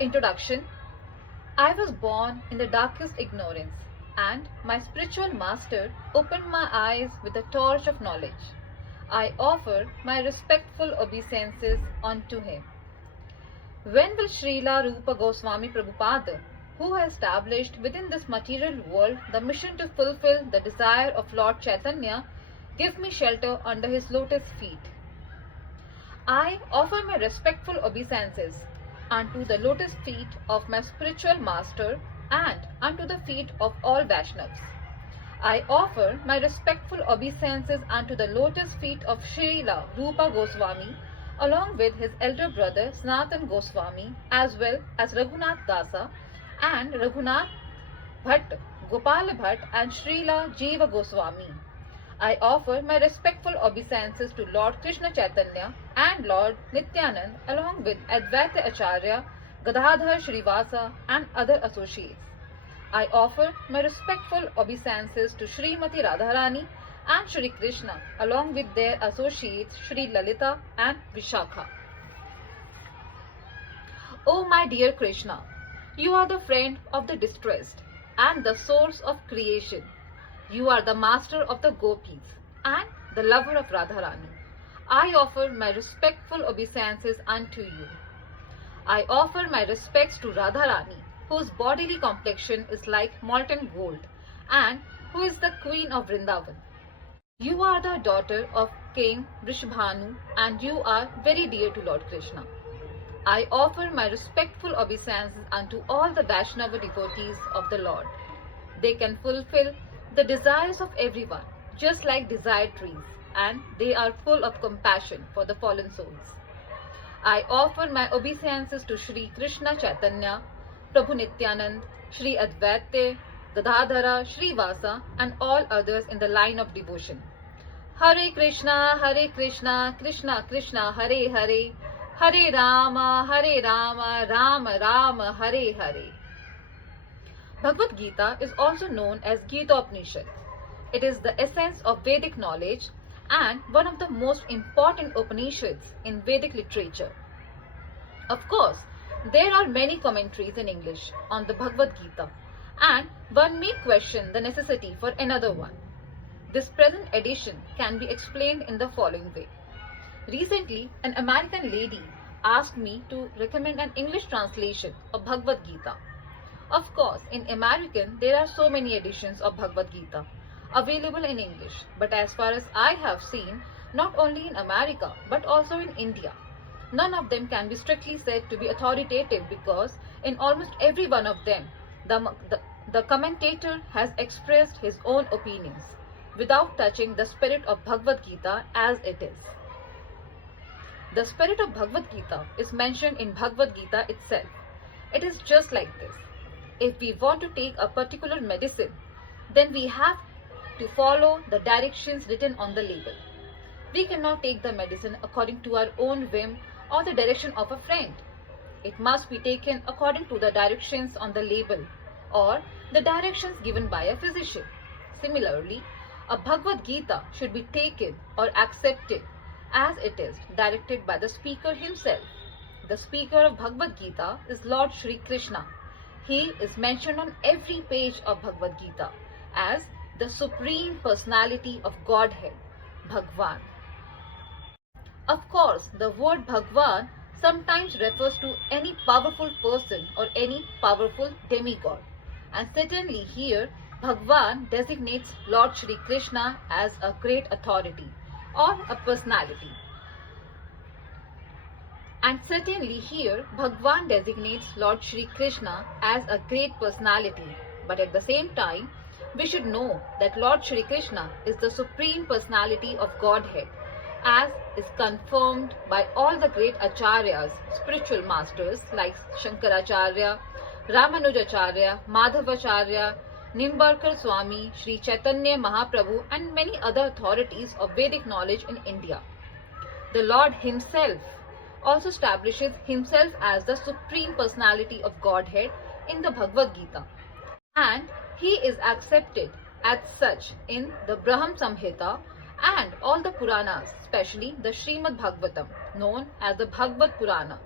Introduction. I was born in the darkest ignorance, and my spiritual master opened my eyes with the torch of knowledge. I offer my respectful obeisances unto him. When will Srila Rupa Goswami Prabhupada, who has established within this material world the mission to fulfill the desire of Lord Chaitanya, give me shelter under his lotus feet? I offer my respectful obeisances unto the lotus feet of my spiritual master and unto the feet of all Vaishnavas. I offer my respectful obeisances unto the lotus feet of Srila Rupa Goswami along with his elder brother Sanatan Goswami as well as Raghunath Dasa and Raghunath Bhatt, Gopal Bhatt and Srila Jiva Goswami. I offer my respectful obeisances to Lord Krishna Chaitanya and Lord Nityanand along with Advaita Acharya, Gadadhar Srivasa and other associates. I offer my respectful obeisances to Srimati Radharani and Shri Krishna along with their associates Shri Lalita and Vishakha. O my dear Krishna, you are the friend of the distressed and the source of creation. You are the master of the gopis and the lover of Radharani. I offer my respectful obeisances unto you. I offer my respects to Radharani, whose bodily complexion is like molten gold, and who is the queen of Vrindavan. You are the daughter of King Vrishabhanu, and you are very dear to Lord Krishna. I offer my respectful obeisances unto all the Vaishnava devotees of the Lord. They can fulfill the desires of everyone, just like desired trees, and they are full of compassion for the fallen souls. I offer my obeisances to Shri Krishna Chaitanya, Prabhu Nityanand, Shri Advaita, Gadadhara, Srivasa, and all others in the line of devotion. Hare Krishna, Krishna Krishna, Hare Hare, Hare Rama, Rama Rama, Hare Hare. Bhagavad Gita is also known as Gita Upanishad. It is the essence of Vedic knowledge and one of the most important Upanishads in Vedic literature. Of course, there are many commentaries in English on the Bhagavad Gita, and one may question the necessity for another one. This present edition can be explained in the following way. Recently, an American lady asked me to recommend an English translation of Bhagavad Gita. Of course, in American, there are so many editions of Bhagavad Gita available in English, but as far as I have seen, not only in America, but also in India, none of them can be strictly said to be authoritative because in almost every one of them, the commentator has expressed his own opinions without touching the spirit of Bhagavad Gita as it is. The spirit of Bhagavad Gita is mentioned in Bhagavad Gita itself. It is just like this. If we want to take a particular medicine, then we have to follow the directions written on the label. We cannot take the medicine according to our own whim or the direction of a friend. It must be taken according to the directions on the label or the directions given by a physician. Similarly, a Bhagavad Gita should be taken or accepted as it is, directed by the speaker himself. The speaker of Bhagavad Gita is Lord Shri Krishna. He is mentioned on every page of Bhagavad Gita as the Supreme Personality of Godhead, Bhagwan. Of course, the word Bhagwan sometimes refers to any powerful person or any powerful demigod. And certainly here, Bhagwan designates Lord Shri Krishna as a great authority or a personality. And certainly here, Bhagwan designates Lord Shri Krishna as a great personality. But at the same time, we should know that Lord Shri Krishna is the Supreme Personality of Godhead, as is confirmed by all the great Acharyas, spiritual masters like Shankaracharya, Ramanujacharya, Madhavacharya, Nimbarkar Swami, Sri Chaitanya Mahaprabhu and many other authorities of Vedic knowledge in India. The Lord himself also establishes himself as the Supreme Personality of Godhead in the Bhagavad Gita, and he is accepted as such in the Brahma Samhita and all the Puranas, especially the Srimad Bhagavatam, known as the Bhagavad Purana.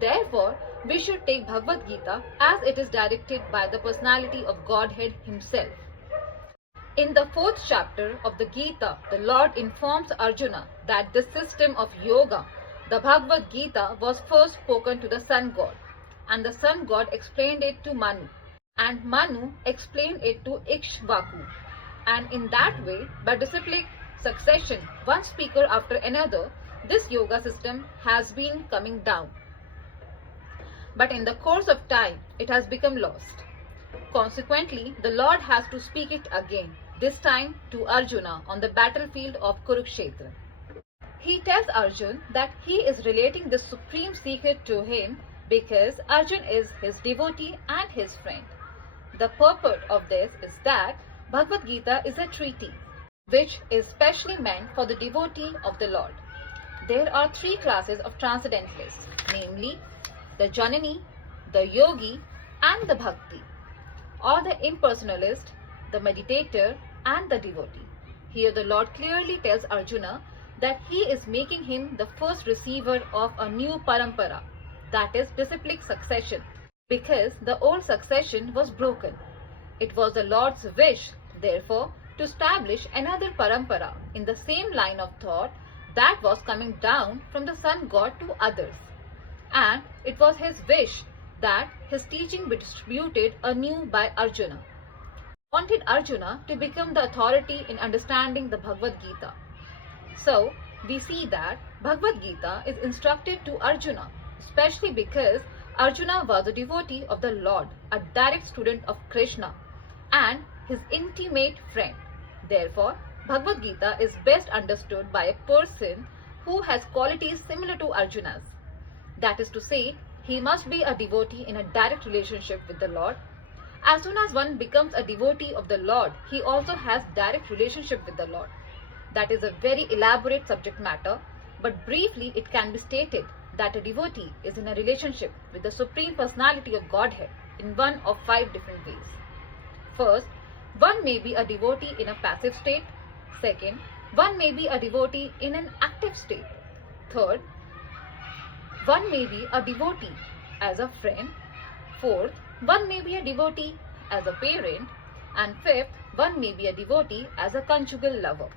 Therefore, we should take Bhagavad Gita as it is directed by the personality of Godhead himself. In the 4th chapter of the Gita, the Lord informs Arjuna that this system of yoga, the Bhagavad Gita, was first spoken to the sun god, and the sun god explained it to Manu, and Manu explained it to Ikshvaku. And in that way, by disciplic succession, one speaker after another, this yoga system has been coming down. But in the course of time, it has become lost. Consequently, the Lord has to speak it again, this time to Arjuna on the battlefield of Kurukshetra. He tells Arjuna that he is relating this supreme secret to him because Arjuna is his devotee and his friend. The purport of this is that Bhagavad Gita is a treaty which is specially meant for the devotee of the Lord. There are 3 classes of transcendentalists, namely the Janani, the Yogi and the Bhakti, or the impersonalist, the meditator and the devotee. Here the Lord clearly tells Arjuna that he is making him the first receiver of a new parampara, that is disciplic succession, because the old succession was broken. It was the Lord's wish, therefore, to establish another parampara in the same line of thought that was coming down from the sun god to others. And it was his wish that his teaching be distributed anew by Arjuna. He wanted Arjuna to become the authority in understanding the Bhagavad Gita. So, we see that Bhagavad Gita is instructed to Arjuna, especially because Arjuna was a devotee of the Lord, a direct student of Krishna, and his intimate friend. Therefore, Bhagavad Gita is best understood by a person who has qualities similar to Arjuna's. That is to say, he must be a devotee in a direct relationship with the Lord. As soon as one becomes a devotee of the Lord, he also has direct relationship with the Lord. That is a very elaborate subject matter, but briefly it can be stated that a devotee is in a relationship with the Supreme Personality of Godhead in one of 5 different ways. First, one may be a devotee in a passive state. Second, one may be a devotee in an active state. Third, one may be a devotee as a friend. Fourth, one may be a devotee as a parent. And fifth, one may be a devotee as a conjugal lover.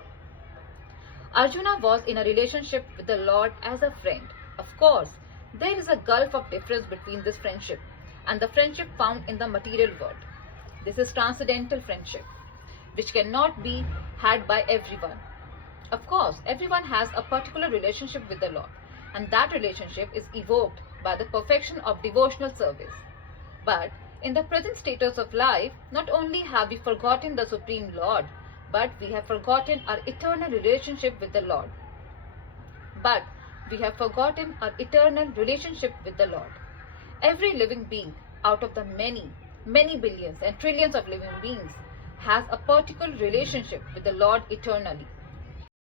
Arjuna was in a relationship with the Lord as a friend. Of course, there is a gulf of difference between this friendship and the friendship found in the material world. This is transcendental friendship, which cannot be had by everyone. Of course, everyone has a particular relationship with the Lord, and that relationship is evoked by the perfection of devotional service. But in the present status of life, not only have we forgotten the Supreme Lord, but we have forgotten our eternal relationship with the Lord. Every living being out of the many, many billions and trillions of living beings has a particular relationship with the Lord eternally.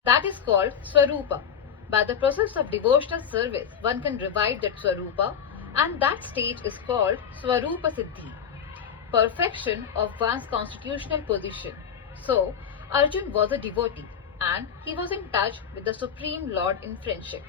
That is called Swarupa. By the process of devotional service, one can revive that Swarupa, and that stage is called Swarupa Siddhi, perfection of one's constitutional position. So, Arjun was a devotee and he was in touch with the Supreme Lord in friendship.